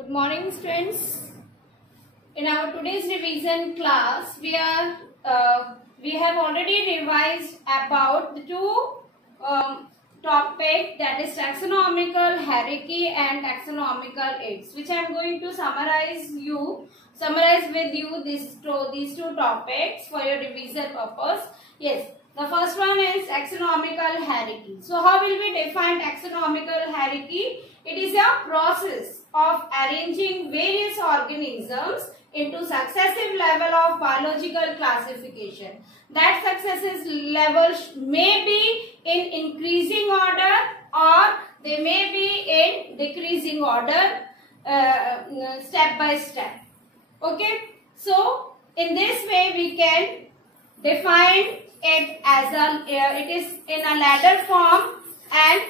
Good morning, students. In our today's revision class, we have already revised about the two topic, that is taxonomical hierarchy and taxonomical aids, which I am going to summarize with you these two topics for your revision purpose. Yes, the first one is taxonomical hierarchy. So how will we define taxonomical hierarchy? It is a process of arranging various organisms into successive level of biological classification. That successive level may be in increasing order or they may be in decreasing order, step by step. Okay, so in this way we can define it as it is in a ladder form and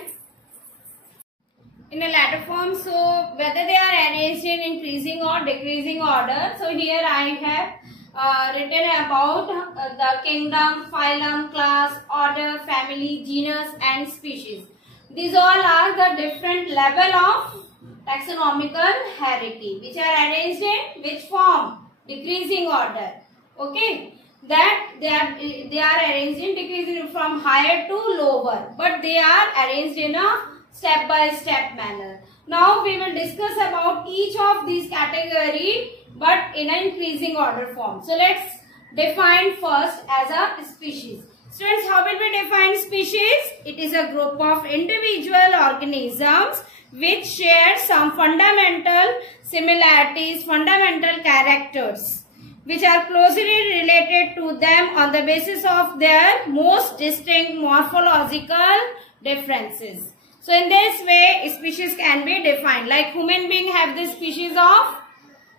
so whether they are arranged in increasing or decreasing order. So here I have written about the kingdom, phylum, class, order, family, genus and species. These all are the different level of taxonomical hierarchy which are arranged in which form? Decreasing order. Okay, that they are arranged in decreasing from higher to lower, but they are arranged in a step by step manner. Now we will discuss about each of these category but in an increasing order form. So let's define first as a species. Students, how will we define species? It is a group of individual organisms which share some fundamental similarities, fundamental characters which are closely related to them on the basis of their most distinct morphological differences. So in this way, species can be defined. Like human being have the species of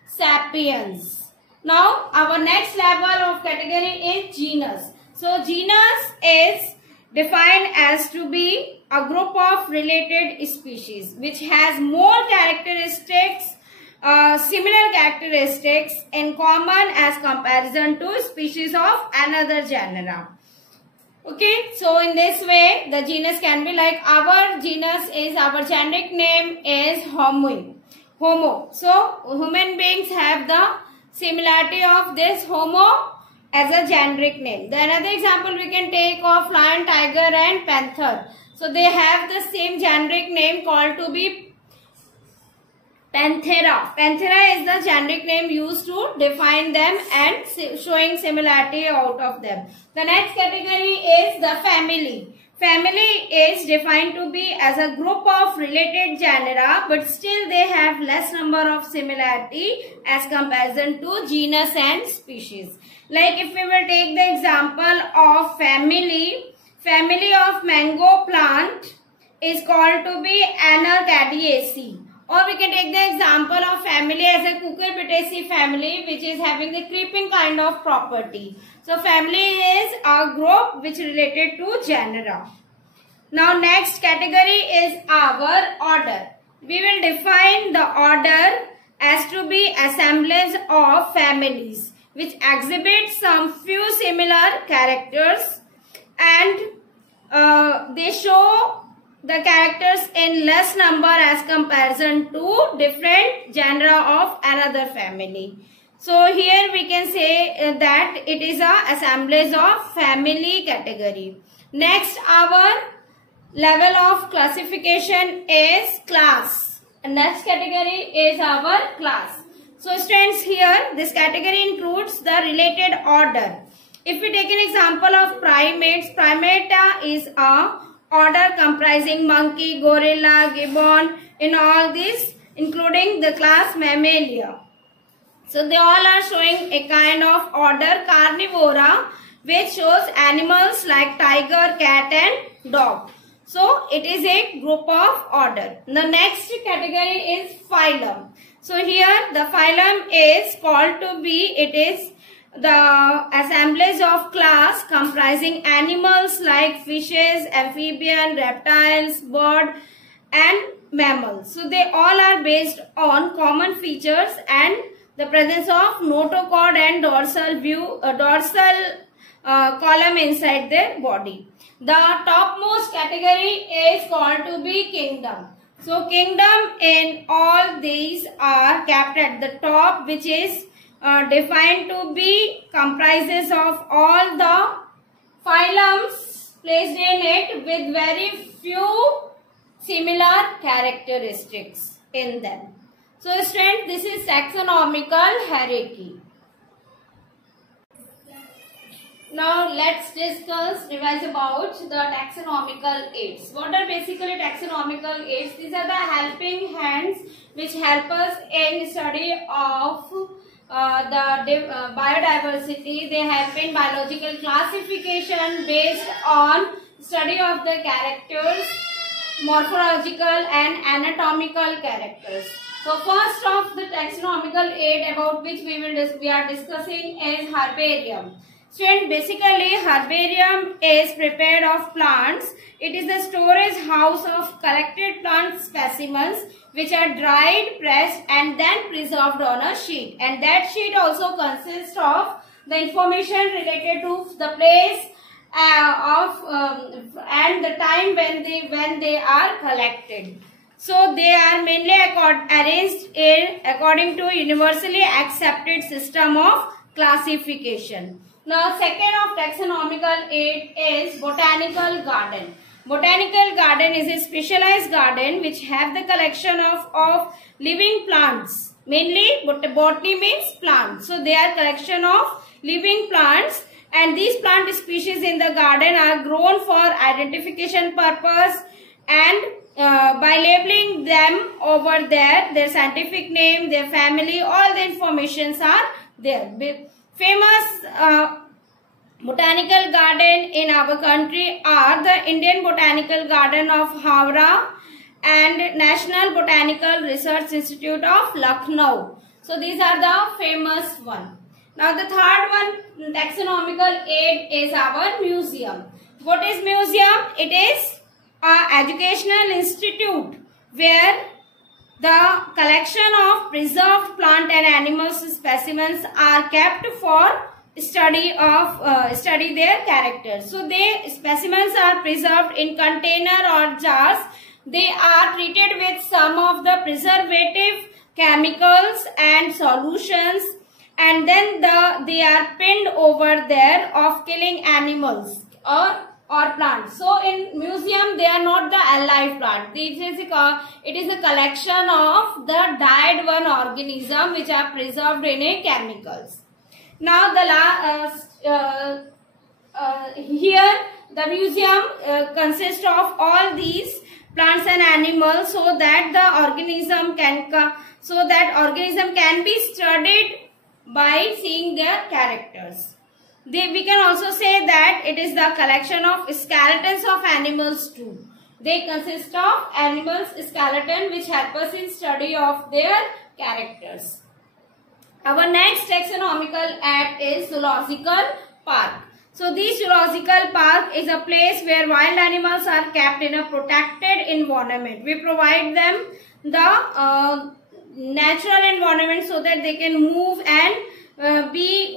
sapiens. Now our next level of category is genus. So genus is defined as to be a group of related species which has more characteristics, similar characteristics in common as comparison to species of another genera. Okay, so in this way the genus can be like our genus is, our generic name is Homo. So human beings have the similarity of this Homo as a generic name. The another example we can take of lion, tiger and panther. So they have the same generic name called to be Panthera. Panthera is the generic name used to define them and showing similarity out of them. The next category is the family. Family is defined to be as a group of related genera but still they have less number of similarity as comparison to genus and species. Like if we will take the example of family of mango plant is called to be Anacardiaceae. Or we can take the example of family as a Cucurbitaceae family which is having the creeping kind of property. So family is a group which related to genera. Now next category is our order. We will define the order as to be assemblage of families which exhibit some few similar characters and they show the characters in less number as comparison to different genera of another family. So here we can say that it is a assemblage of family category. Next, our level of classification is class. And next category is our class. So students, here this category includes the related order. If we take an example of primates, primata is a order comprising monkey, gorilla, gibbon, in all this, including the class Mammalia. So they all are showing a kind of order Carnivora which shows animals like tiger, cat and dog. So it is a group of order. The next category is phylum. So here the phylum is called to be, it is the assemblage of class comprising animals like fishes, amphibian, reptiles, bird and mammals. So they all are based on common features and the presence of notochord and dorsal column inside their body. The topmost category is called to be kingdom. So kingdom in all these are kept at the top, which is defined to be comprises of all the phylums placed in it with very few similar characteristics in them. So students, this is taxonomical hierarchy. Now let's revise about the taxonomical aids. What are basically taxonomical aids? These are the helping hands which help us in study of biodiversity. They help in biological classification based on study of the characters, morphological and anatomical characters. So first of the taxonomical aid about which we are discussing is herbarium. Student, basically herbarium is prepared of plants. It is the storage house of collected plant specimens which are dried, pressed and then preserved on a sheet. And that sheet also consists of the information related to the place and the time when they are collected. So they are mainly arranged according to universally accepted system of classification. Now second of taxonomical aid is botanical garden. Botanical garden is a specialized garden which have the collection of living plants. Mainly botany means plants. So they are collection of living plants, and these plant species in the garden are grown for identification purpose, and by labeling them over there, their scientific name, their family, all the informations are there. Famous botanical garden in our country are the Indian Botanical Garden of Howrah and National Botanical Research Institute of Lucknow. So these are the famous one. Now the third one, taxonomical aid, is our museum. What is museum? It is an educational institute where the collection of preserved plant and animal specimens are kept for study their characters. So specimens are preserved in container or jars. They are treated with some of the preservative chemicals and solutions, and then they are pinned over there of killing animals or plants. So in museum they are not the alive plant. It is a collection of the died one organism which are preserved in a chemicals. Now here the museum consists of all these plants and animals, so that the organism can be studied by seeing their characters. We can also say that it is the collection of skeletons of animals too. They consist of animals' skeleton which help us in study of their characters. Our next taxonomical act is zoological park. So this zoological park is a place where wild animals are kept in a protected environment. We provide them the natural environment so that they can move and be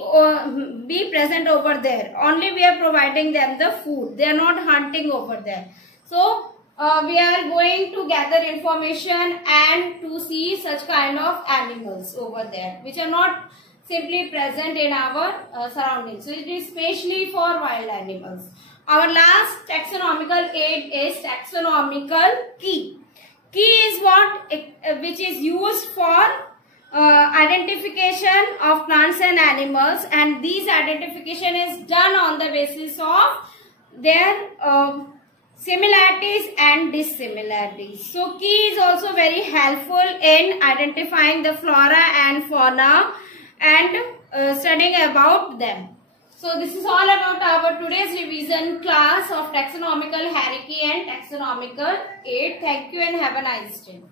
present over there. Only we are providing them the food. They are not hunting over there. So we are going to gather information and to see such kind of animals over there which are not simply present in our surroundings. So it is specially for wild animals. Our last taxonomical aid is taxonomical key. Key is which is used for identification of plants and animals, and this identification is done on the basis of their similarities and dissimilarities. So key is also very helpful in identifying the flora and fauna and studying about them. So this is all about our today's revision class of taxonomical hierarchy and taxonomical aid. Thank you and have a nice day.